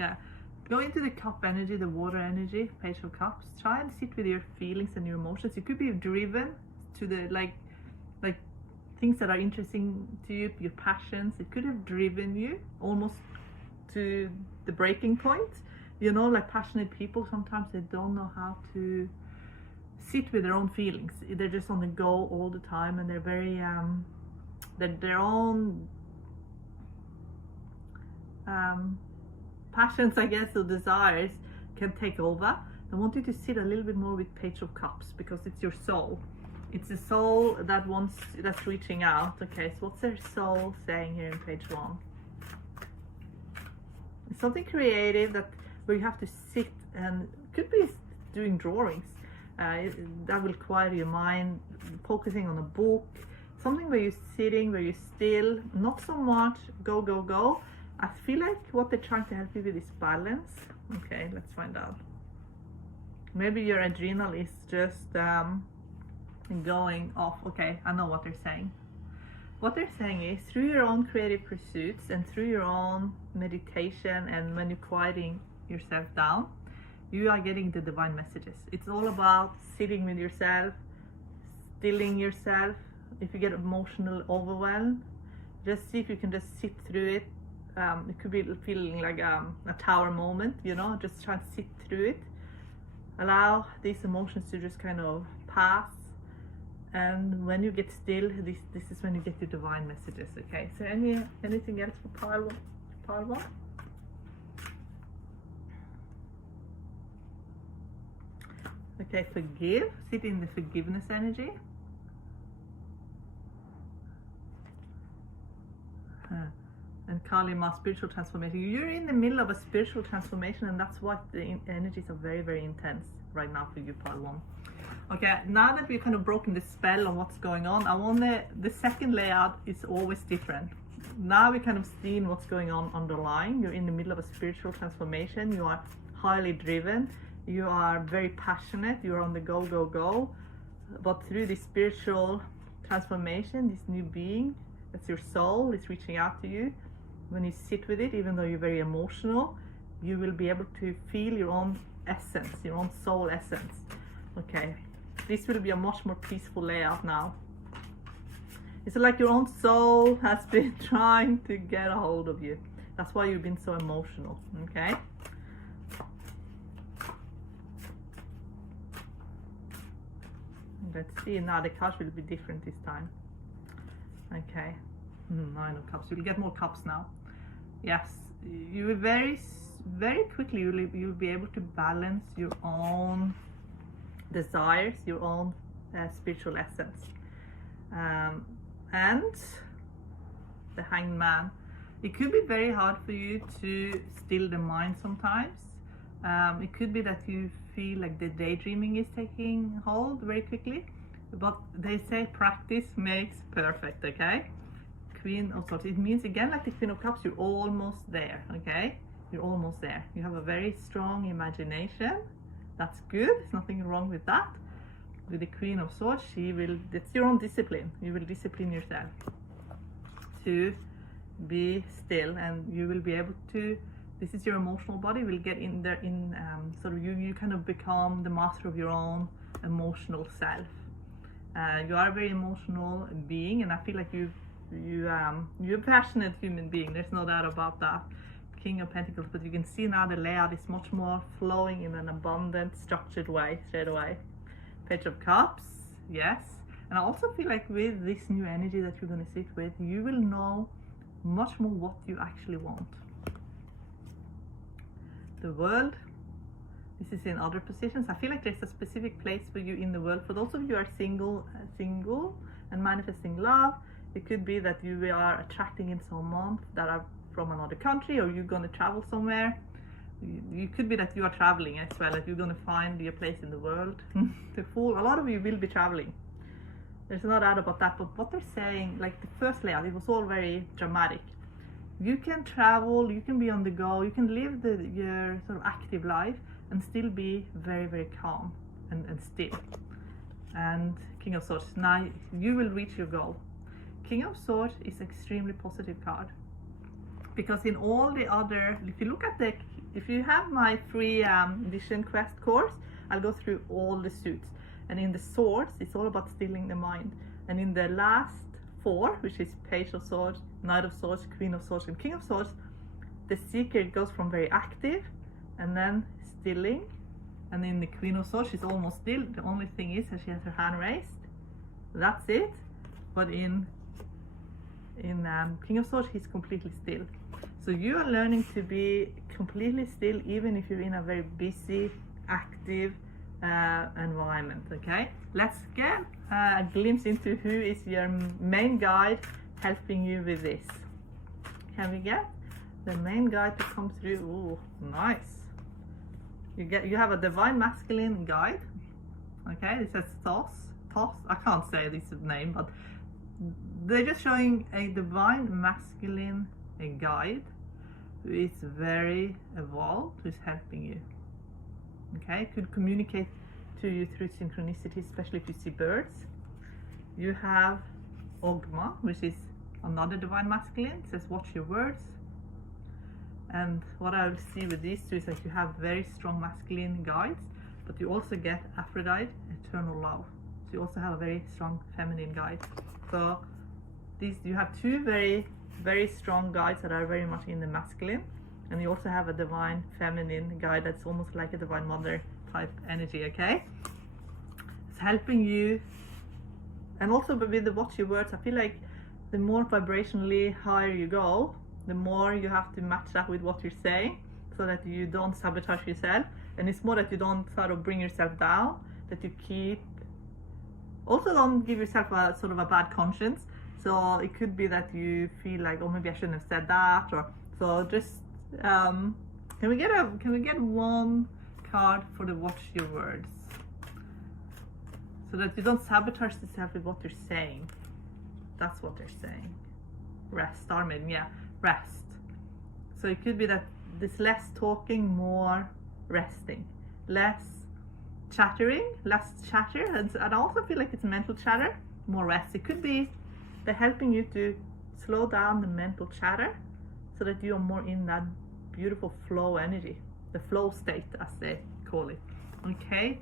Yeah. Go into the cup energy, the water energy, Page of Cups. Try and sit with your feelings and your emotions. You could be driven to the like things that are interesting to you, your passions. It could have driven you almost to the breaking point. You know, like passionate people, sometimes they don't know how to sit with their own feelings. They're just on the go all the time, and they're very their own passions, I guess, or desires can take over. I want you to sit a little bit more with Page of Cups, because it's your soul. It's the soul that's reaching out. Okay, so what's their soul saying here in page 1? It's something creative where you have to sit, and could be doing drawings. That will quiet your mind, focusing on a book, something where you're sitting, where you're still, not so much go, go, go. I feel like what they're trying to help you with is balance. Okay, let's find out. Maybe your adrenal is just going off. Okay, I know what they're saying. What they're saying is, through your own creative pursuits and through your own meditation, and when you're quieting yourself down, you are getting the divine messages. It's all about sitting with yourself, stilling yourself. If you get emotional overwhelmed, just see if you can just sit through it. It could be feeling like a tower moment, you know, just try to sit through it. Allow these emotions to just kind of pass. And when you get still, this is when you get your divine messages. Okay, so anything else for pile one? Okay, forgive. Sit in the forgiveness energy. And Kalima, spiritual transformation. You're in the middle of a spiritual transformation, and that's what the energies are very, very intense right now for you, pile 1. Okay, now that we've kind of broken the spell of what's going on, the second layout is always different. Now we kind of seen what's going on underlying. You're in the middle of a spiritual transformation. You are highly driven. You are very passionate. You're on the go, go, go. But through this spiritual transformation, this new being, that's your soul, is reaching out to you. When you sit with it, even though you're very emotional, you will be able to feel your own essence, your own soul essence. Okay, this will be a much more peaceful layout now. It's like your own soul has been trying to get a hold of you. That's why you've been so emotional. Okay. Let's see, now the cards will be different this time. Okay, 9 of Cups. You'll get more cups now. Yes, you will very quickly you'll be able to balance your own desires, your own spiritual essence. And the Hanged Man. It could be very hard for you to still the mind sometimes. It could be that you feel like the daydreaming is taking hold very quickly, but they say practice makes perfect. Okay, Queen of Swords. It means, again, like the Queen of Cups, you're almost there. Okay, you're almost there. You have a very strong imagination. That's good. There's nothing wrong with that. With the Queen of Swords, that's your own discipline. You will discipline yourself to be still, and you will be able to, this is your emotional body, will get in there sort of you kind of become the master of your own emotional self. You are a very emotional being, and I feel like you're a passionate human being. There's no doubt about that. King of Pentacles, but you can see now the layout is much more flowing in an abundant, structured way straight away. Page of Cups, yes. And I also feel like with this new energy that you're going to sit with, you will know much more what you actually want. The World, this is in other positions. I feel like there's a specific place for you in the world. For those of you who are single and manifesting love, it could be that you are attracting in someone that are from another country, or you're going to travel somewhere. You could be that you are traveling as well, that you're going to find your place in the world. The Fool, a lot of you will be traveling. There's no doubt about that, but what they're saying, like the first layout, it was all very dramatic. You can travel, you can be on the go, you can live your sort of active life and still be very, very calm and still. And King of Swords, now you will reach your goal. King of Swords is extremely positive card, because in all the other, if you look at the if you have my free Vision Quest course, I'll go through all the suits. And in the swords, it's all about stilling the mind. And in the last 4, which is Page of Swords, Knight of Swords, Queen of Swords, and King of Swords, the Seeker goes from very active and then stilling. And in the Queen of Swords, she's almost still. The only thing is that she has her hand raised. That's it. But in King of Swords, he's completely still. So you are learning to be completely still, even if you're in a very busy, active environment. Okay, let's get a glimpse into who is your main guide helping you with this. Can we get the main guide to come through? Ooh, nice. You have a divine masculine guide. Okay, this says Thoth. I can't say this name, but they're just showing a divine masculine guide who is very evolved, who's helping you. Okay, could communicate to you through synchronicity, especially if you see birds. You have Ogma, which is another divine masculine. It says watch your words. And what I will see with these two is that you have very strong masculine guides, but you also get Aphrodite, eternal love. So you also have a very strong feminine guide. So these, you have 2 very, very strong guides that are very much in the masculine, and you also have a divine feminine guide that's almost like a divine mother type energy. Okay, it's helping you. And also with the watch your words, I feel like the more vibrationally higher you go, the more you have to match that with what you're saying, so that you don't sabotage yourself. And it's more that you don't sort of bring yourself down, that you keep, also don't give yourself a sort of a bad conscience. So it could be that you feel like, oh, maybe I shouldn't have said that, or so. Just can we get 1 card for the watch your words, so that you don't sabotage yourself with what you're saying. That's what they're saying. Rest, Star Maiden, yeah, rest. So it could be that this less talking, more resting, less chattering, less chatter, and I also feel like it's mental chatter, more rest. It could be they're helping you to slow down the mental chatter, so that you are more in that beautiful flow energy, the flow state as they call it. Okay,